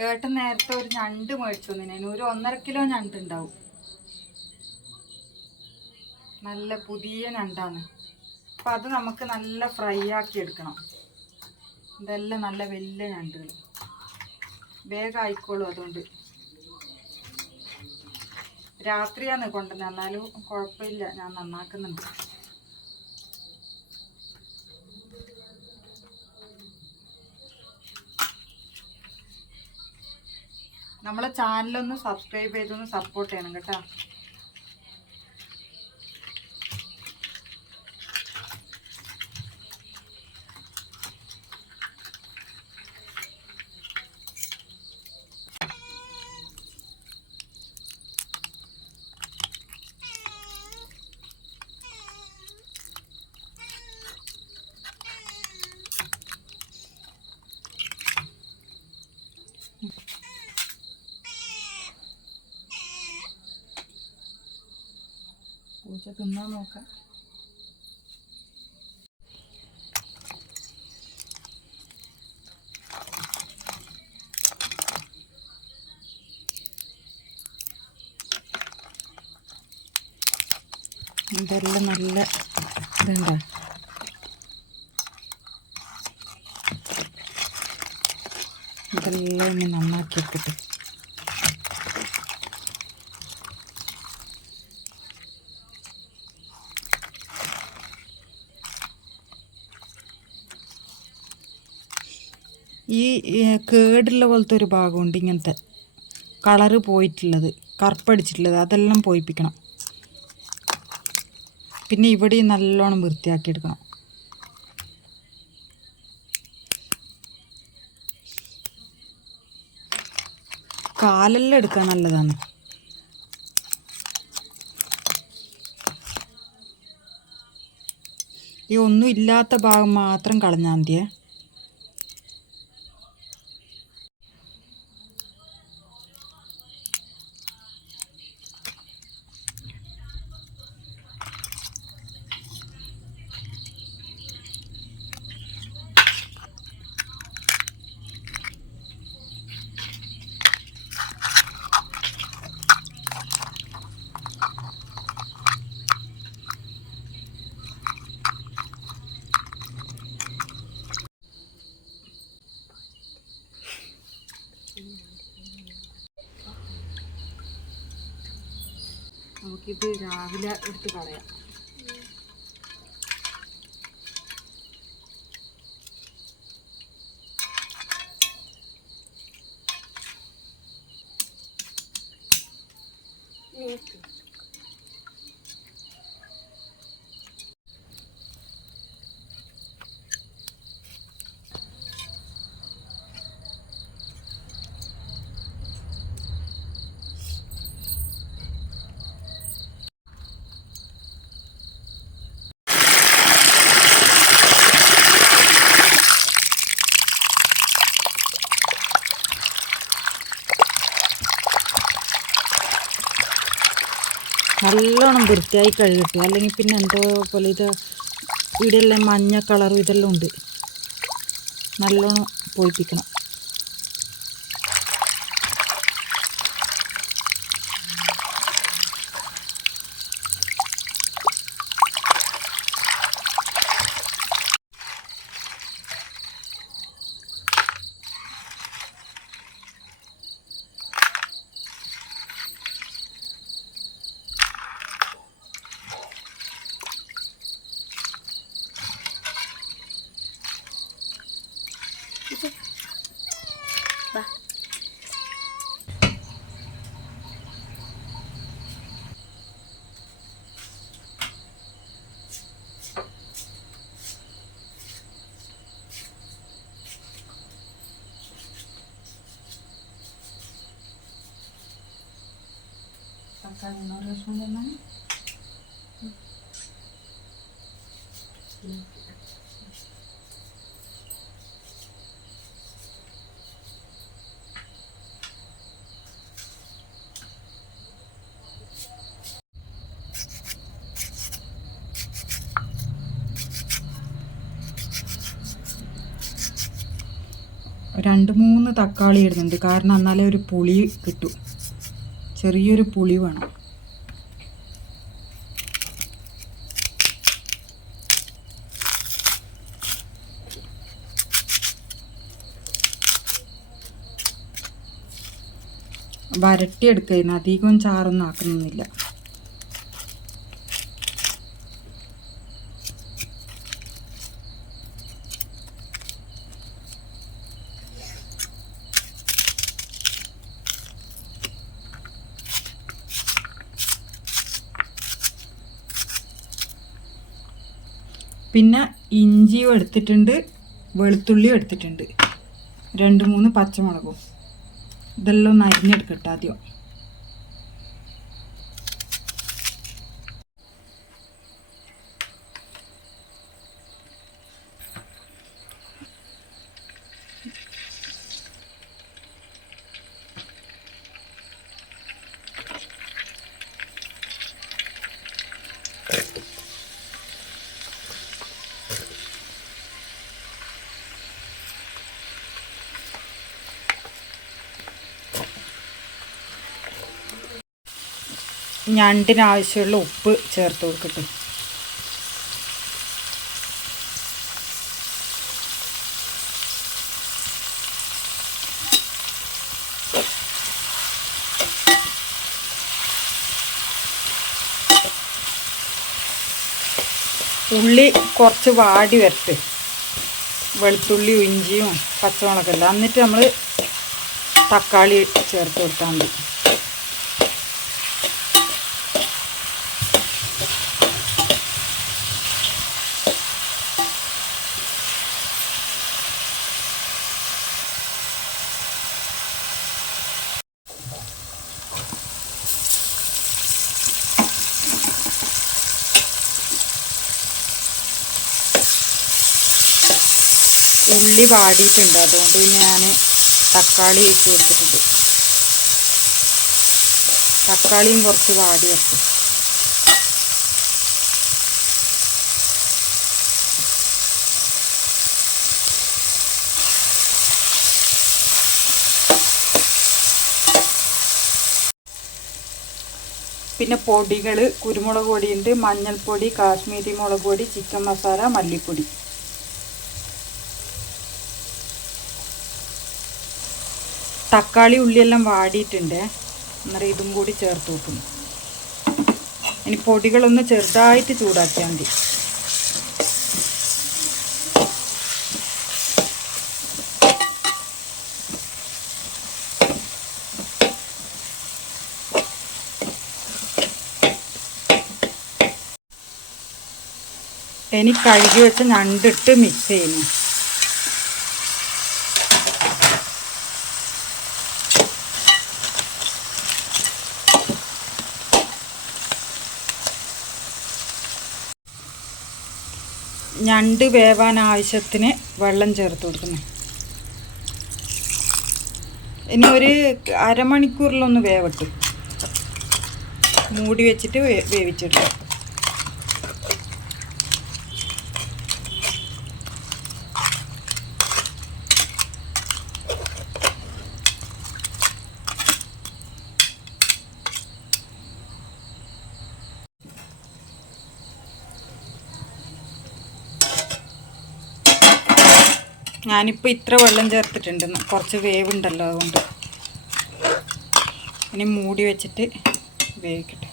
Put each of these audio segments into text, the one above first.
ഏട്ടൻ നേരത്തെ ഒരു ഞണ്ട് മേടിച്ചു തന്നിന് ഒരു ഒന്നര കിലോ ഞണ്ട് ഉണ്ടാവും. നല്ല പുതിയ ഞണ്ടാണ്. അപ്പം അത് നമുക്ക് നല്ല ഫ്രൈ ആക്കി എടുക്കണം. ഇതെല്ലാം നല്ല വലിയ ഞണ്ടുകൾ. വേഗം ആയിക്കോളും അതുകൊണ്ട്. രാത്രിയാണ് കൊണ്ടുവന്നത്. എന്നാലും കുഴപ്പമില്ല. ഞാൻ നന്നാക്കുന്നുണ്ട്. നമ്മളെ ചാനലൊന്ന് സബ്സ്ക്രൈബ് ചെയ്തൊന്ന് സപ്പോർട്ട് ചെയ്യണം കേട്ടോ. പൂച്ച തിന്നാൻ നോക്കാം ഇതെല്ലാം നല്ല ഇതുണ്ടോ? ഇതെല്ലാം ഇനി നന്നാക്കി ഈ കേടുള്ള പോലത്തെ ഒരു ഭാഗമുണ്ട് ഇങ്ങനത്തെ. കളറ് പോയിട്ടുള്ളത് കറുപ്പടിച്ചിട്ടുള്ളത് അതെല്ലാം പോയിപ്പിക്കണം. പിന്നെ ഇവിടെ നല്ലോണം വൃത്തിയാക്കി എടുക്കണം കാലെല്ലാം എടുക്കാൻ നല്ലതാണ്. ഈ ഒന്നും ഇല്ലാത്ത ഭാഗം മാത്രം കളഞ്ഞാൽ മതിയേ. നമുക്കിത് രാവിലെ എടുത്ത് കളയാം. നല്ലോണം വൃത്തിയായി കഴുകിട്ടു. അല്ലെങ്കിൽ പിന്നെ എന്തോ പോലെ ഇത് ഇവിടെയെല്ലാം മഞ്ഞ കളറും ഇതെല്ലാം ഉണ്ട്. നല്ലോണം പോയിപ്പിക്കണം. തക്കാളി ഒരു കഷ്ണം തന്നെ രണ്ട് മൂന്ന് തക്കാളി ഇടുന്നുണ്ട്. കാരണം എന്നാലേ ഒരു പുളി കിട്ടും. ചെറിയൊരു പുളി വേണം. വരട്ടിയെടുക്കുന്ന അധികം ചാറൊന്നും ആക്കണമെന്നില്ല പിന്നെ ഇഞ്ചിയും എടുത്തിട്ടുണ്ട് വെളുത്തുള്ളിയും എടുത്തിട്ടുണ്ട്. രണ്ട് മൂന്ന് പച്ചമുളകും. ഇതെല്ലാം ഒന്ന് അരിഞ്ഞെടുക്കട്ടെ ആദ്യം. ഞണ്ടിന് ആവശ്യമുള്ള ഉപ്പ് ചേർത്ത് കൊടുക്കട്ടെ. ഉള്ളി കുറച്ച് വാടി വരട്ടെ. വെളുത്തുള്ളിയും ഇഞ്ചിയും പച്ചമുളകെല്ലാം എന്നിട്ട് നമ്മൾ തക്കാളി ചേർത്ത് കൊടുത്താൽ മതി. ഉള്ളി വാടിയിട്ടുണ്ട്. അതുകൊണ്ട് പിന്നെ ഞാൻ തക്കാളി ഇട്ട് കൊടുത്തിട്ടുണ്ട്. തക്കാളിയും കുറച്ച് വാടി വെക്കും പിന്നെ പൊടികൾ കുരുമുളക് പൊടിയുണ്ട് മഞ്ഞൾപ്പൊടി കാശ്മീരി മുളക് പൊടി ചിക്കൻ മസാല മല്ലിപ്പൊടി. തക്കാളി ഉള്ളിയെല്ലാം വാടിയിട്ടുണ്ട്. അന്നേരം ഇതും കൂടി ചേർത്ത് വെക്കുന്നു ഇനി പൊടികളൊന്ന് ചെറുതായിട്ട് ചൂടാക്കിയാൽ മതി. ഇനി കഴുകി വെച്ച് ഞണ്ടിട്ട് മിക്സ് ചെയ്യുന്നു. ഞണ്ട് വേവാൻ ആവശ്യത്തിന് വെള്ളം ചേർത്ത് കൊടുക്കുന്നത് ഇനി ഒരു അരമണിക്കൂറിലൊന്ന് വേവട്ടു മൂടി വെച്ചിട്ട് വേ- ഞാനിപ്പോൾ ഇത്ര വെള്ളം ചേർത്തിട്ടുണ്ട് കുറച്ച് വേവുണ്ടല്ലോ അതുകൊണ്ട്. ഇനി മൂടി വെച്ചിട്ട് വേവിക്കട്ടെ.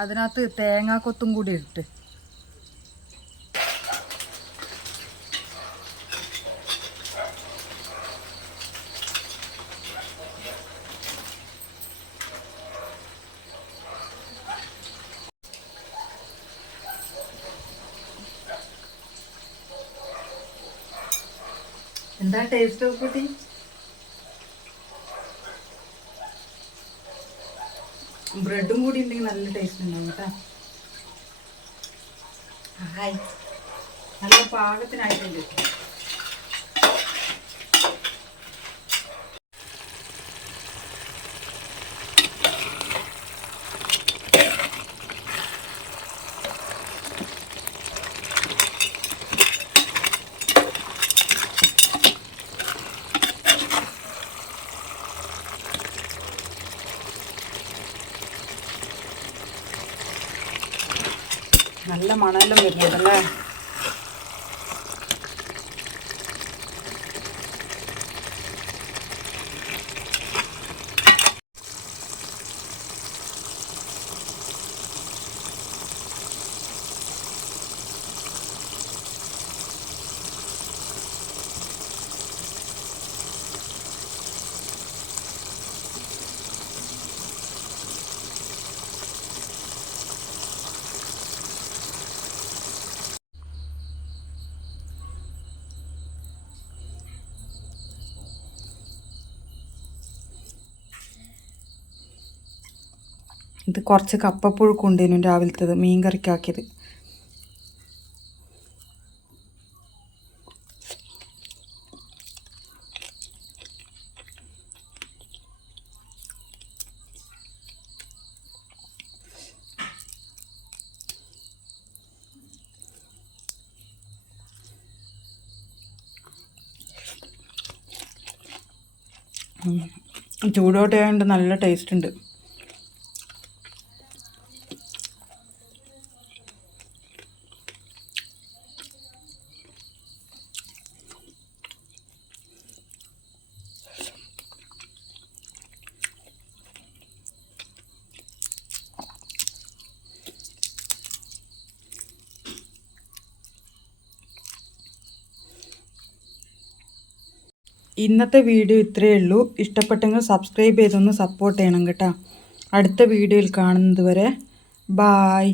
അതിനകത്ത് തേങ്ങാക്കൊത്തും കൂടി ഇട്ട്. എന്താ ടേസ്റ്റ് കൂട്ടി? ബ്രെഡും കൂടി ഉണ്ടെങ്കിൽ നല്ല ടേസ്റ്റ് ഉണ്ടാവും കേട്ടോ. ഹായ് നല്ല പാകത്തിനായിട്ടുണ്ട്. മണമെല്ലാം വരുന്നുണ്ടല്ലേ ഇത് കുറച്ച് കപ്പപ്പുഴുക്ക് ഉണ്ടേനു രാവിലത്തേത് മീൻ കറിക്കാക്കിയത്. ചൂടോടെ ആയതുകൊണ്ട് നല്ല ടേസ്റ്റ് ഉണ്ട്. ഇന്നത്തെ വീഡിയോ ഇത്രയേ ഉള്ളൂ. ഇഷ്ടപ്പെട്ടെങ്കിൽ സബ്സ്ക്രൈബ് ചെയ്തൊന്ന് സപ്പോർട്ട് ചെയ്യണം കേട്ടോ. അടുത്ത വീഡിയോയിൽ കാണുന്നത് വരെ ബായ്